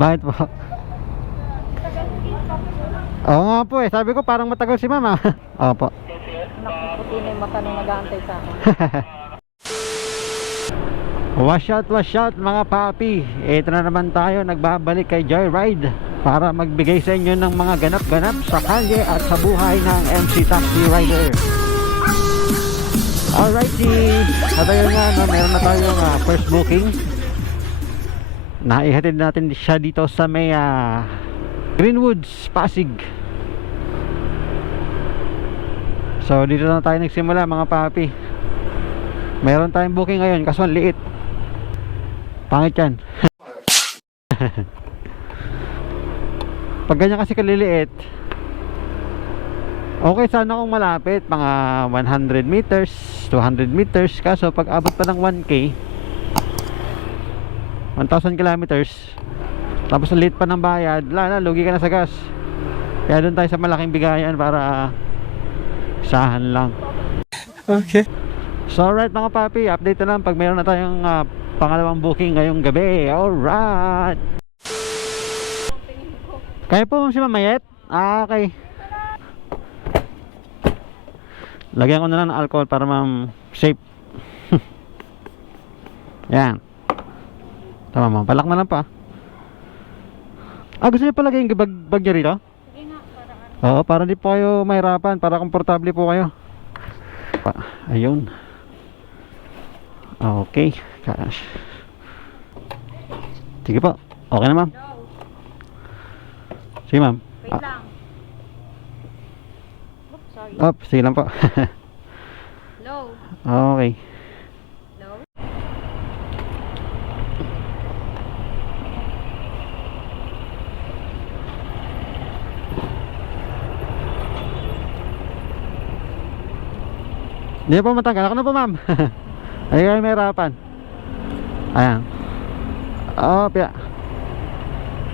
Bakit po? Oo nga po eh, sabi ko parang matagal si mama. Opo. Nakuputi na yung mata nung nag-aantay sa akin. Wash out mga papi. Ito na naman tayo, nagbabalik kay Joyride para magbigay sa inyo ng mga ganap-ganap sa kalye at sa buhay ng MC Taxi Rider. Alrighty, at ayun nga, no, meron na tayong first booking. Naihatid natin siya dito sa may Greenwoods, Pasig. So dito na tayo nagsimula mga papi. Meron tayong booking ngayon, kaso ang liit. Pangit yan. Pag ganyan kasi kaliliit, okay sana kung malapit, mga 100 meters, 200 meters. Kaso pag abot pa ng 1K, 1,000 kilometers, tapos late pa ng bayad, lugi ka na sa gas. Kaya doon tayo sa malaking bigayan para isahan lang. Okay. So alright mga papi, update na lang pag mayroon na tayong pangalawang booking ngayong gabi. Alright. Kaya po si Mamayet? Okay. Lagyan ko na lang ng alcohol para safe. Yan. Tama mo, palak na lang pa. Gusto niyo palagay yung bag niya rito? Sige nga, para ano. Oo, para di po kayo mahirapan, para komportable po kayo. Ayun. Okay. Cash. Sige po. Okay na ma'am. Sige ma'am. Wait lang. Oops, sorry. Sige lang po. Low. Okay. Low. Hindi po matanggal. Ako na po ma'am. Ay kayo may harapan. Ayan. Pia.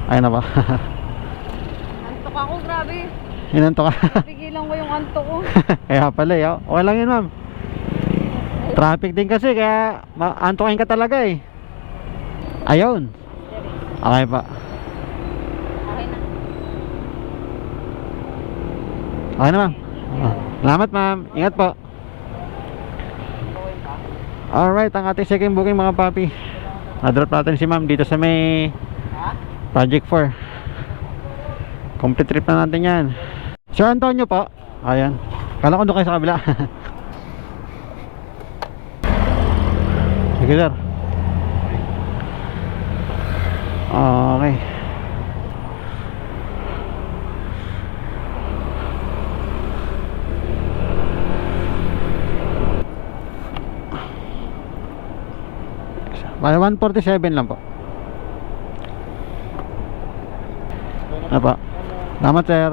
Ayan na po. Antok ako, grabe. Inanto ka. Pigilan ko yung antok ko. Kaya pala eh. Okay lang yun ma'am. Traffic din kasi kaya antokin ka talaga eh. Ayun. Okay pa. Okay na. Okay na ma'am. Salamat ma'am. Ingat po. Alright, ang ating second booking mga papi. Na-drop natin si ma'am dito sa may Project 4. Complete trip na natin yan. Sir Antonio po. Ayan. Kala ko doon kayo sa kabila. Sige sir. Okay. May 147 lang po. Apa. Salamat sir.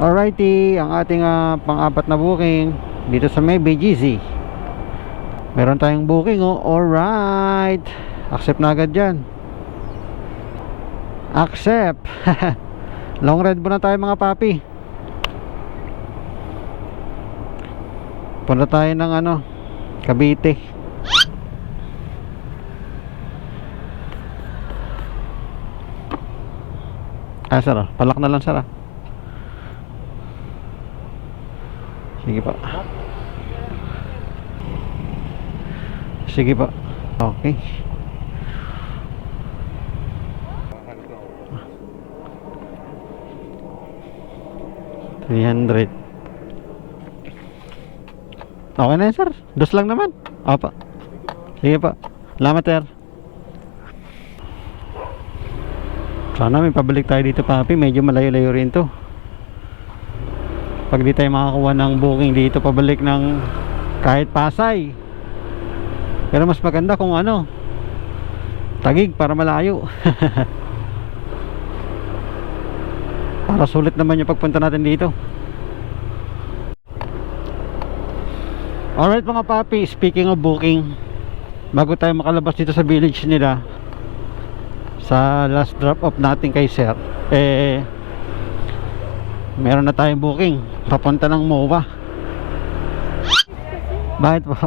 Alrighty, ang ating pang-apat na booking dito sa may BGC. Meron tayong booking oh. Alright. Accept na agad dyan. Accept. Long ride muna tayo mga papi. Punta tayo ng Cavite. Sir, palak na lang sir. Sige pa. Sige pa. Okay. $300. Okay na yun sir. Dos lang naman. Opa. Sige pa. Salamat sir. Sana may pabalik tayo dito papi. Medyo malayo-layo rin to. Pag di tayo makakuha ng booking dito pabalik ng kahit Pasay. Pero mas maganda kung Taguig para malayo. Para sulit naman yung pagpunta natin dito. Alright mga papi, speaking of booking, bago tayo makalabas dito sa village nila, sa last drop off natin kay sir, meron na tayong booking papunta ng MOA. Bakit po?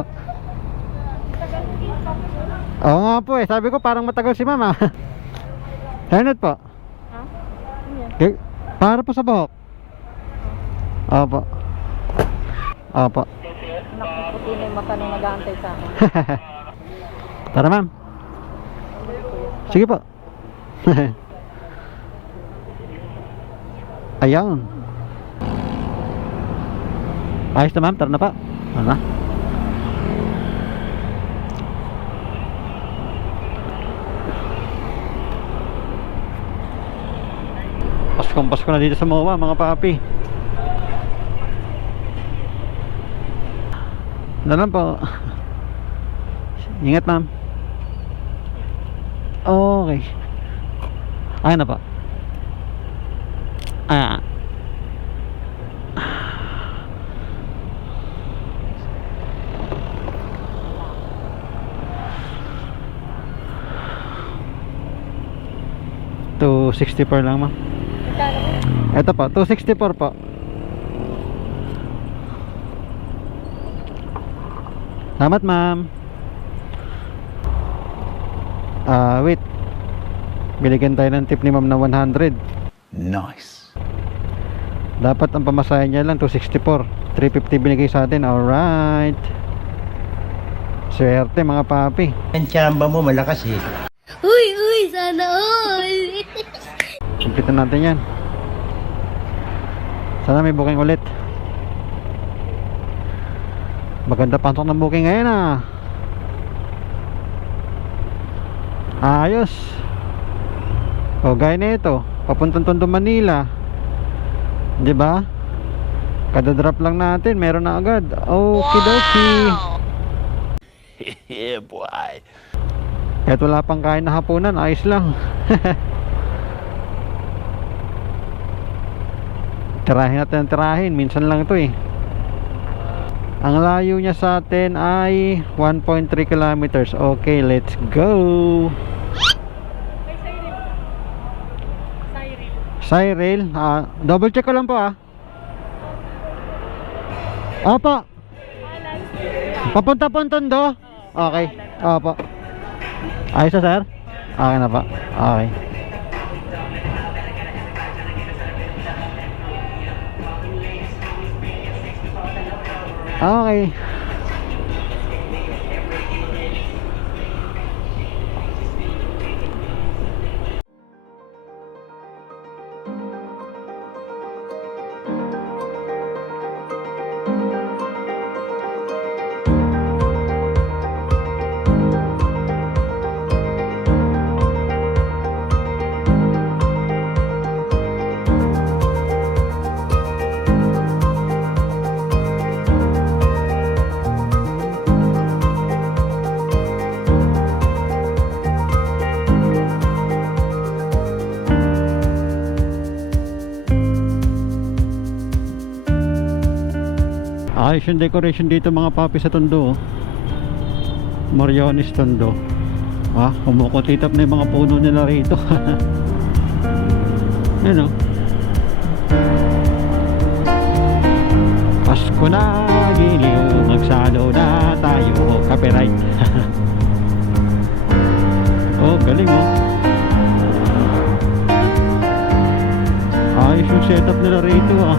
Oo nga po eh. Sabi ko parang matagal si mama. Hairnet po. Ha? Ano yan? Okay. Para po sa buhok. Opo. Opo. Anak, puti na yung mata nung nag-aantay sa akin. Tara ma'am. Sige po. Ayan. Ayos na ma'am, tara na pa. Ano na? Paskong Pasko na dito sa MOA mga papi. Na lang po. Ingat ma'am. Okay. Ay na po. Ah. $264 lang ma'am. Ito po, 264 po. Salamat ma'am. Wait. Binigyan tayo ng tip ni ma'am na 100. Nice. Dapat ang pamasahe niya lang 264. 350 binigay sa atin. Alright. Swerte mga papi. Ang tsamba mo malakas eh. Uy, sana all! Kumpitan natin yan. Sana may booking ulit. Maganda pasok ng booking ngayon ah. Ayos. O gaya na ito, papuntang Tondo, Manila. 'Di ba? Kada drop lang natin, meron na agad. Okidoki. Yeah, boy. Kahit wala pang kain na hapunan, ayos lang. Tirahin natin ang tirahin, minsan lang ito eh. Ang layo niya sa atin ay 1.3 kilometers. Okay, let's go. Cyril, double check ko lang po ah. Opo. Papunta po ang Tondo. Okay, opo. Ayos na sir? Okay na pa. Okay. Okay. Ayos yung decoration dito mga papi sa Tondo. Mariones Tondo. Kumukutitap na yung mga puno nila rito. Yan o. Pasko na giliw, magsalo na tayo. Copyright. Oh, galing oh. Ayos yung setup nila rito ah.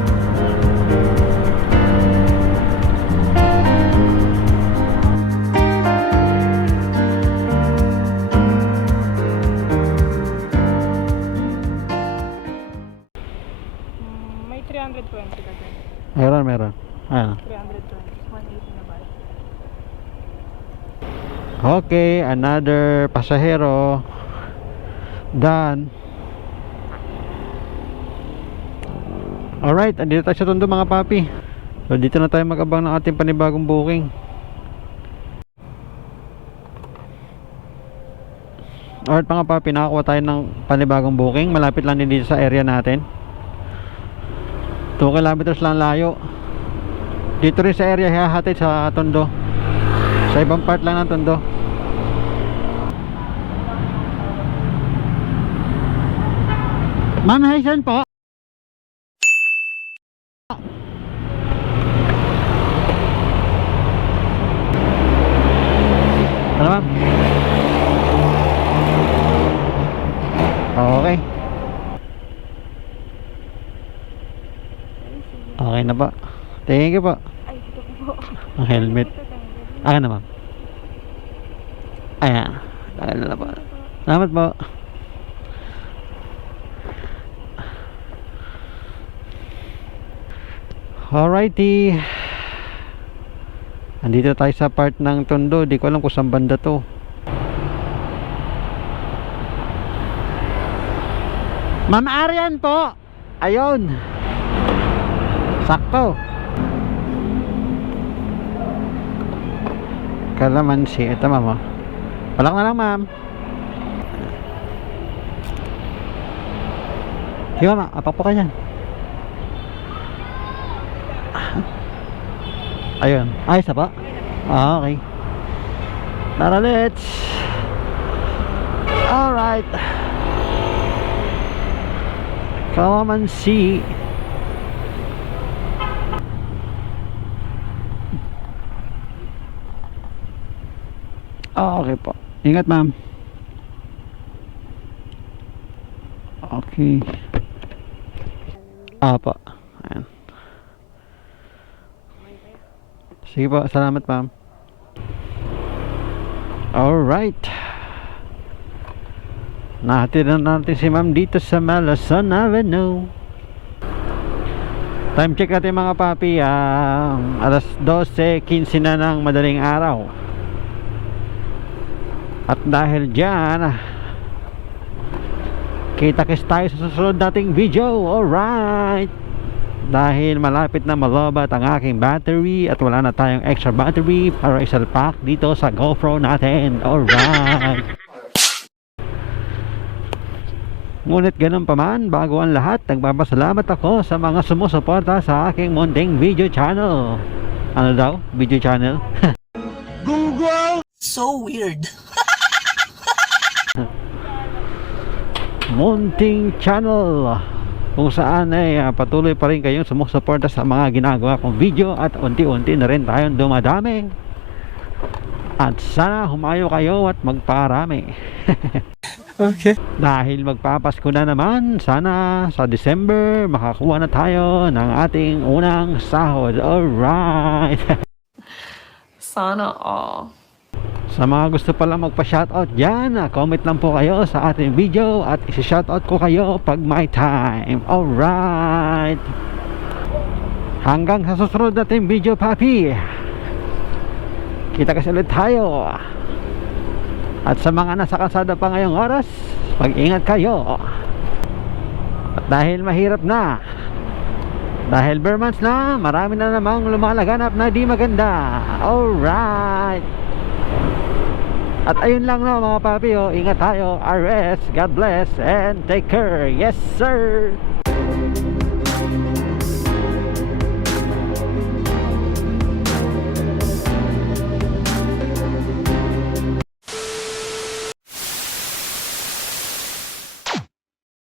May 320 kasi. Meron. Ayan. 320. 180 na ba? Okay, another pasahero done. Alright, andito tayo sa Tondo mga papi. So dito na tayo mag-abang ng ating panibagong booking. Alright mga papi, nakakuha tayo ng panibagong booking. Malapit lang din dito sa area natin. 2 kilometers lang layo. Dito rin sa area hahatid sa Tondo. Sa ibang part lang ng Tondo. Ma'am, Hazen po. Ano ma'am? na po. Thank you po. Ay, ito po. Ang helmet. Akin na ma'am. Ayan. Akin na po. Salamat po. Alrighty. Andito tayo sa part ng Tondo. Di ko alam kung saan banda to. Ma'am Arian po. Ayun. Sakto. Kalamansi. Ito ma'am. Palak na lang ma'am. Sige ma'am. Apak po ka dyan. Ayun. Ayos na po. Okay. Tara, let's. Alright. Kalamansi. Okay po. Ingat ma'am. Okay. Po. Ayan. Sige po. Salamat ma'am. Alright. Nahatid na natin si ma'am dito sa Malason Avenue. Time check natin mga papi. Alas 12:15 na ng madaling araw. At dahil dyan, kita-kits tayo sa susunod nating video. Alright. Dahil malapit na malobat ang aking battery at wala na tayong extra battery para isalpak dito sa GoPro natin. Alright. Ngunit ganun pa man, bago ang lahat, nagpapasalamat ako sa mga sumusuporta sa aking munting video channel. Ano daw? Video channel? So weird. Munting channel kung saan ay patuloy pa rin kayong sumusuporta sa mga ginagawa kong video at unti-unti na rin tayong dumadami. At sana humayo kayo at magparami. Okay. Dahil magpapasko na naman, sana sa December makakuha na tayo ng ating unang sahod. Alright. Sana all. Sa mga gusto pala magpa-shoutout dyan, comment lang po kayo sa ating video at isi-shoutout ko kayo pag may time. Alright. Hanggang sa susunod nating video, papi. Kita kasi ulit tayo. At sa mga nasa kalsada pa ngayong oras, mag-ingat kayo. At dahil mahirap na, dahil bare months na, marami na namang lumalaganap na di maganda. Alright. At ayun lang no mga papi, ingat tayo. RS, God bless and take care. Yes sir.